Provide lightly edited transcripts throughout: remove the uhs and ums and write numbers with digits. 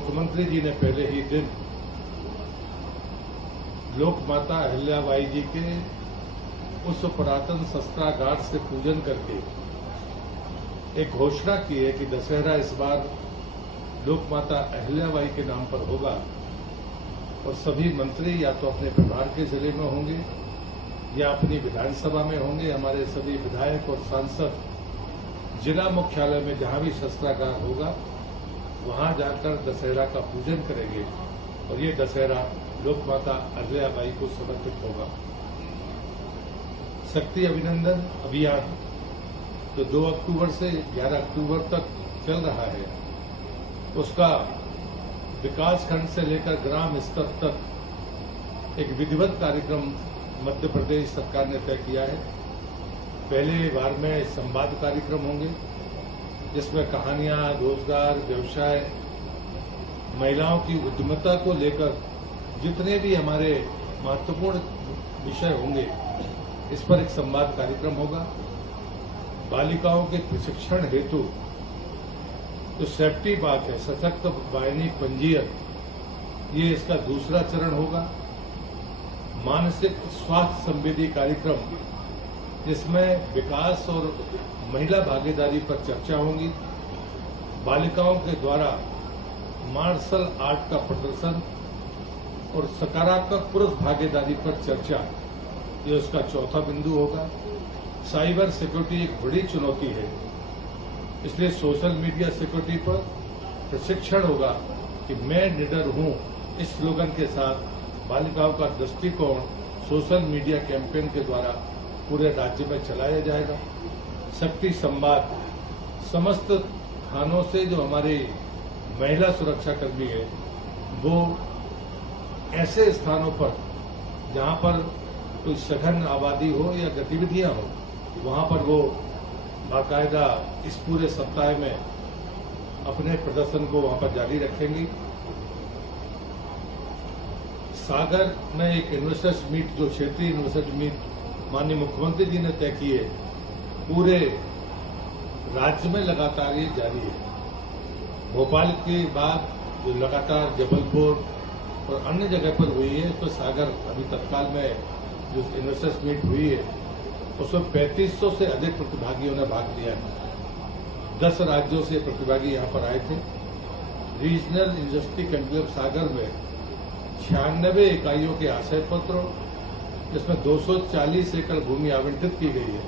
मुख्यमंत्री जी ने पहले ही दिन लोक माता अहिल्याबाई जी के उस पुरातन शस्त्रागार से पूजन करके एक घोषणा की है कि दशहरा इस बार लोक माता अहिल्याबाई के नाम पर होगा और सभी मंत्री या तो अपने प्रभार के जिले में होंगे या अपनी विधानसभा में होंगे। हमारे सभी विधायक और सांसद जिला मुख्यालय में जहां भी शस्त्रागार होगा वहां जाकर दशहरा का पूजन करेंगे और ये दशहरा लोक माता अहिल्याबाई को समर्पित होगा। शक्ति अभिनंदन अभियान जो 2 अक्टूबर से 11 अक्टूबर तक चल रहा है, उसका विकासखंड से लेकर ग्राम स्तर तक एक विधिवत कार्यक्रम मध्य प्रदेश सरकार ने तय किया है। पहले बार में संवाद कार्यक्रम होंगे जिसमें कहानियां, रोजगार, व्यवसाय, महिलाओं की उद्यमिता को लेकर जितने भी हमारे महत्वपूर्ण विषय होंगे इस पर एक संवाद कार्यक्रम होगा। बालिकाओं के प्रशिक्षण हेतु जो सेफ्टी बात है, सशक्त वाहिनी पंजीयन, ये इसका दूसरा चरण होगा। मानसिक स्वास्थ्य संवेदी कार्यक्रम जिसमें विकास और महिला भागीदारी पर चर्चा होगी। बालिकाओं के द्वारा मार्शल आर्ट का प्रदर्शन और सकारात्मक पुरुष भागीदारी पर चर्चा, ये उसका चौथा बिंदु होगा। साइबर सिक्योरिटी एक बड़ी चुनौती है, इसलिए सोशल मीडिया सिक्योरिटी पर प्रशिक्षण होगा कि मैं निडर हूं। इस स्लोगन के साथ बालिकाओं का दृष्टिकोण सोशल मीडिया कैंपेन के द्वारा पूरे राज्य में चलाया जाएगा। शक्ति संवाद समस्त थानों से जो हमारे महिला सुरक्षा कर्मी है वो ऐसे स्थानों पर जहां पर कोई सघन आबादी हो या गतिविधियां हो वहां पर वो बाकायदा इस पूरे सप्ताह में अपने प्रदर्शन को वहां पर जारी रखेंगी। सागर में एक इन्वेस्टर्स मीट, जो क्षेत्रीय इन्वेस्टर्स मीट माननीय मुख्यमंत्री जी ने तय किए, पूरे राज्य में लगातार ये जारी है। भोपाल के बाद जो लगातार जबलपुर और अन्य जगह पर हुई है, तो सागर अभी तत्काल में जो इन्वेस्टर्स मीट हुई है उसमें 3500 से अधिक प्रतिभागियों ने भाग लिया है। 10 राज्यों से प्रतिभागी यहां पर आए थे। रीजनल इंडस्ट्री कॉन्क्लेव सागर में 96 इकाइयों के आशय पत्र, जिसमें 240 एकड़ भूमि आवंटित की गई है,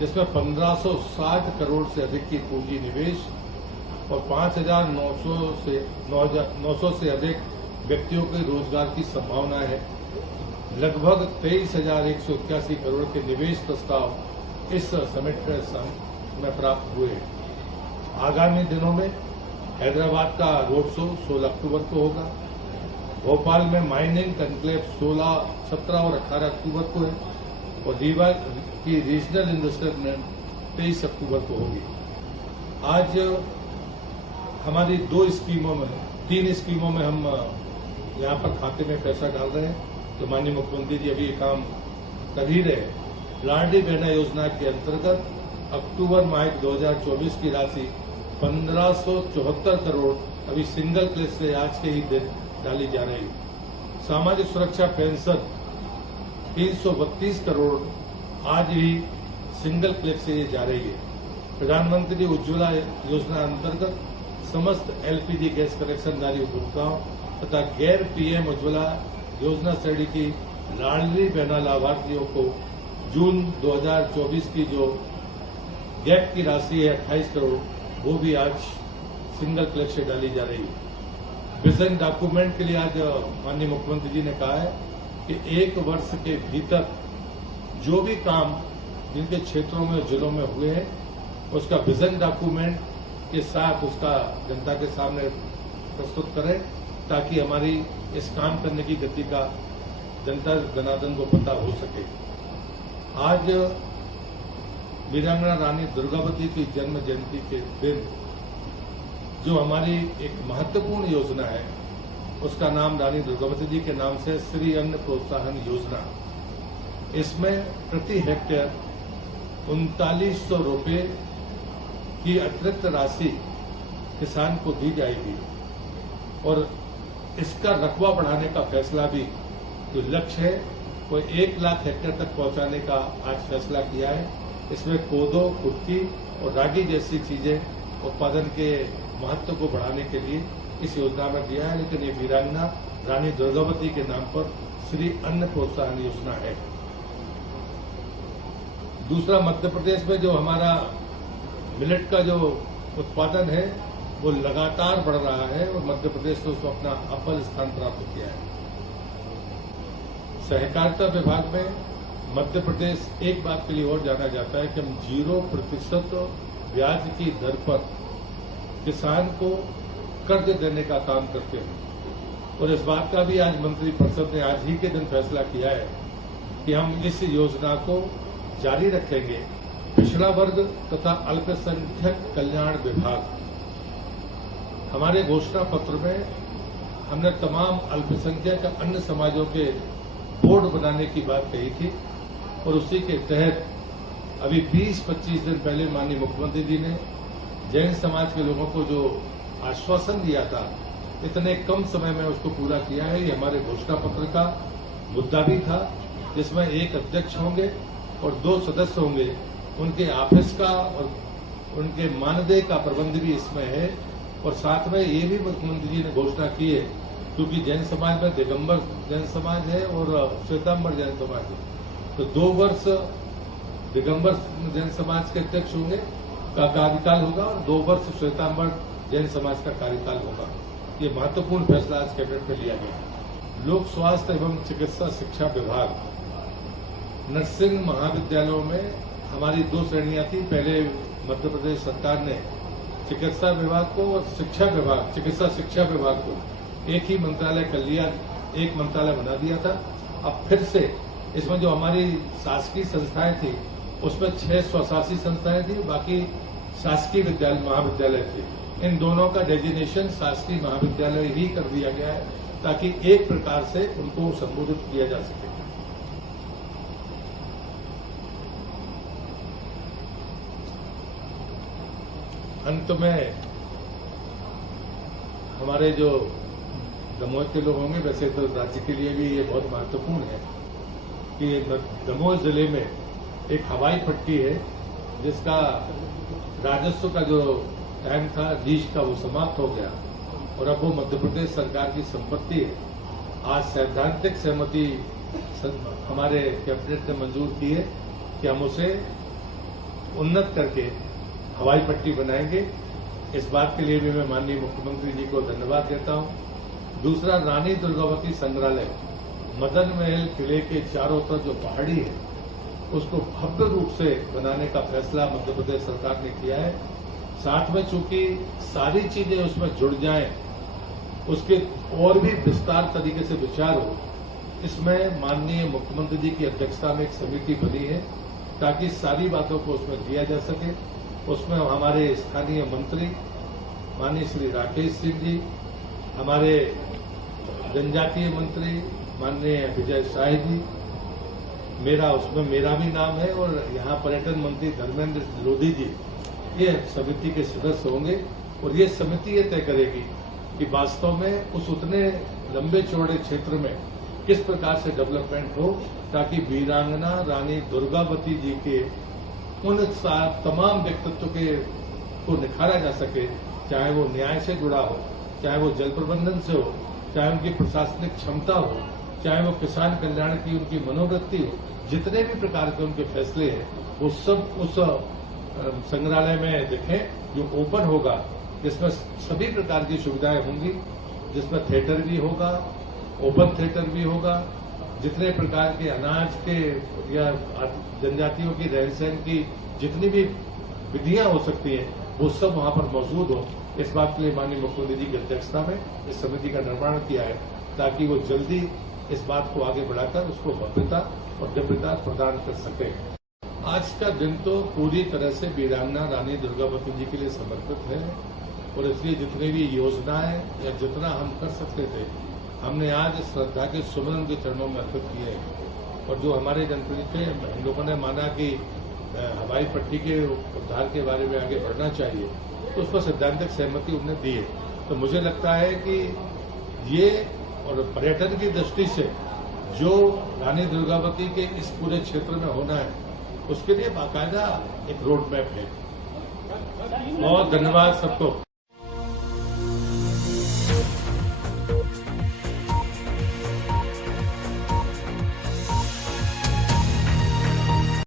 जिसमें 1560 करोड़ से अधिक की पूंजी निवेश और 5,900 से अधिक व्यक्तियों के रोजगार की संभावना है। लगभग 23,181 करोड़ के निवेश प्रस्ताव इस समिट में प्राप्त हुए। आगामी दिनों में हैदराबाद का रोड शो 16 अक्टूबर को होगा। भोपाल में माइनिंग कॉन्क्लेव 16, 17 और 18 अक्टूबर को है और रीवा की रीजनल इन्वेस्टमेंट 23 अक्टूबर को होगी। आज हमारी 3 स्कीमों में हम यहाँ पर खाते में पैसा डाल रहे हैं, तो माननीय मुख्यमंत्री जी अभी ये काम कर ही रहे। लाडली बहना योजना के अंतर्गत अक्टूबर माह 2024 की राशि 1574 करोड़ अभी सिंगल क्लेश से आज के ही दिन डाली जा रही है। सामाजिक सुरक्षा पेंशन 332 करोड़ आज ही सिंगल क्लिक से ये जा रही है। प्रधानमंत्री उज्ज्वला योजना अंतर्गत समस्त एलपीजी गैस कनेक्शनधारी उपभोक्ताओं तथा गैर पीएम उज्ज्वला योजना श्रेणी की लाडली बहना लाभार्थियों को जून 2024 की जो गैप की राशि है 28 करोड़, वो भी आज सिंगल क्लिक से डाली जा रही है। विजन डॉक्यूमेंट के लिए आज माननीय मुख्यमंत्री जी ने कहा है कि 1 वर्ष के भीतर जो भी काम जिनके क्षेत्रों में, जिलों में हुए हैं, उसका विजन डॉक्यूमेंट के साथ उसका जनता के सामने प्रस्तुत करें, ताकि हमारी इस काम करने की गति का जनता जनार्दन को पता हो सके। आज वीरांगना रानी दुर्गावती की जन्म जयंती के दिन जो हमारी एक महत्वपूर्ण योजना है, उसका नाम रानी दुर्गावती जी के नाम से श्री अन्न प्रोत्साहन योजना। इसमें प्रति हेक्टेयर 3900 रुपये की अतिरिक्त राशि किसान को दी जाएगी। और इसका रकबा बढ़ाने का फैसला भी जो लक्ष्य है वो 1 लाख हेक्टेयर तक पहुंचाने का आज फैसला किया है। इसमें कोदो, कुटकी और रागी जैसी चीजें उत्पादन के महत्व को बढ़ाने के लिए इस योजना में दिया है। लेकिन ये वीरांगना रानी दुर्गावती के नाम पर श्री अन्न प्रोत्साहन योजना है। दूसरा, मध्य प्रदेश में जो हमारा मिलेट का जो उत्पादन है वो लगातार बढ़ रहा है और मध्य प्रदेश ने उसमें अपना अव्वल स्थान प्राप्त किया है। सहकारिता विभाग में मध्य प्रदेश एक बात के लिए और जाना जाता है कि हम 0% ब्याज की दर पर किसान को कर्ज देने का काम करते हैं और इस बात का भी आज मंत्रिपरिषद ने आज ही के दिन फैसला किया है कि हम इस योजना को जारी रखेंगे। पिछड़ा वर्ग तथा अल्पसंख्यक कल्याण विभाग, हमारे घोषणा पत्र में हमने तमाम अल्पसंख्यक अन्य समाजों के बोर्ड बनाने की बात कही थी और उसी के तहत अभी 20-25 दिन पहले माननीय मुख्यमंत्री जी ने जैन समाज के लोगों को जो आश्वासन दिया था इतने कम समय में उसको पूरा किया है। ये हमारे घोषणा पत्र का मुद्दा भी था, जिसमें 1 अध्यक्ष होंगे और 2 सदस्य होंगे। उनके ऑफिस का और उनके मानदेय का प्रबंध भी इसमें है और साथ में ये भी मुख्यमंत्री जी ने घोषणा की है, क्योंकि जैन समाज में दिगंबर जैन समाज है और श्वेतांबर जैन समाज है, तो 2 वर्ष दिगंबर जैन समाज के अध्यक्ष होंगे का कार्यकाल होगा और 2 वर्ष श्वेतांबर जैन समाज का कार्यकाल होगा। ये महत्वपूर्ण फैसला आज कैबिनेट में लिया गया। लोक स्वास्थ्य एवं चिकित्सा शिक्षा विभाग, नर्सिंग महाविद्यालयों में हमारी 2 श्रेणियां थी। पहले मध्य प्रदेश सरकार ने चिकित्सा विभाग को और शिक्षा विभाग, चिकित्सा शिक्षा विभाग को एक ही मंत्रालय कर लिया, एक मंत्रालय बना दिया था। अब फिर से इसमें जो हमारी शासकीय संस्थाएं थी उसमें 6 स्वशासी संस्थाएं थी, बाकी शासकीय महाविद्यालय थे। इन दोनों का डेजिग्नेशन शासकीय महाविद्यालय ही कर दिया गया है ताकि एक प्रकार से उनको संबोधित किया जा सके। अंत में हमारे जो दमोह के लोग होंगे, वैसे तो राज्य के लिए भी ये बहुत महत्वपूर्ण है कि दमोह जिले में एक हवाई पट्टी है जिसका राजस्व का जो टाइम था लीज का वो समाप्त हो गया और अब वो मध्य प्रदेश सरकार की संपत्ति है। आज सैद्धांतिक सहमति हमारे कैबिनेट ने मंजूर की है कि हम उसे उन्नत करके हवाई पट्टी बनाएंगे। इस बात के लिए भी मैं माननीय मुख्यमंत्री जी को धन्यवाद देता हूं। दूसरा, रानी दुर्गावती संग्रहालय मदन महल किले के चारों तरफ जो पहाड़ी है उसको भव्य रूप से बनाने का फैसला मध्य प्रदेश सरकार ने किया है। साथ में चूंकि सारी चीजें उसमें जुड़ जाएं, उसके और भी विस्तार तरीके से विचार हो, इसमें माननीय मुख्यमंत्री जी की अध्यक्षता में एक समिति बनी है ताकि सारी बातों को उसमें दिया जा सके। उसमें हमारे स्थानीय मंत्री माननीय श्री राकेश सिंह जी, हमारे जनजातीय मंत्री माननीय विजय शाह जी, उसमें मेरा भी नाम है और यहाँ पर्यटन मंत्री धर्मेंद्र लोधी जी, ये समिति के सदस्य होंगे और ये समिति ये तय करेगी कि वास्तव में उस उतने लंबे चौड़े क्षेत्र में किस प्रकार से डेवलपमेंट हो ताकि वीरांगना रानी दुर्गावती जी के उन तमाम व्यक्तित्व को निखारा जा सके, चाहे वो न्याय से जुड़ा हो, चाहे वो जल प्रबंधन से हो, चाहे उनकी प्रशासनिक क्षमता हो, चाहे वो किसान कल्याण की उनकी मनोवृत्ति हो, जितने भी प्रकार के उनके फैसले हैं वो सब उस संग्रहालय में दिखें जो ओपन होगा, जिसमें सभी प्रकार की सुविधाएं होंगी, जिसमें थिएटर भी होगा, ओपन थिएटर भी होगा, जितने प्रकार के अनाज के या जनजातियों की रहन सहन की जितनी भी विधियां हो सकती हैं वो सब वहां पर मौजूद हो। इस बात के लिए माननीय मुख्यमंत्री जी की अध्यक्षता में इस समिति का निर्माण किया है ताकि वो जल्दी इस बात को आगे बढ़ाकर उसको भव्यता और दिव्यता प्रदान कर सके। आज का दिन तो पूरी तरह से वीरांगना रानी दुर्गावती जी के लिए समर्पित है और इसलिए जितनी भी योजनाएं या जितना हम कर सकते थे हमने आज श्रद्धा के सुमन के चरणों में अर्पित किए और जो हमारे जनप्रतिनिधि थे हम लोगों ने माना कि हवाई पट्टी के उद्धार के बारे में आगे बढ़ना चाहिए तो उस पर सैद्धांतिक सहमति उन्होंने दी है तो मुझे लगता है कि ये और पर्यटन की दृष्टि से जो रानी दुर्गावती के इस पूरे क्षेत्र में होना है उसके लिए बाकायदा एक रोड मैप है। बहुत धन्यवाद सबको।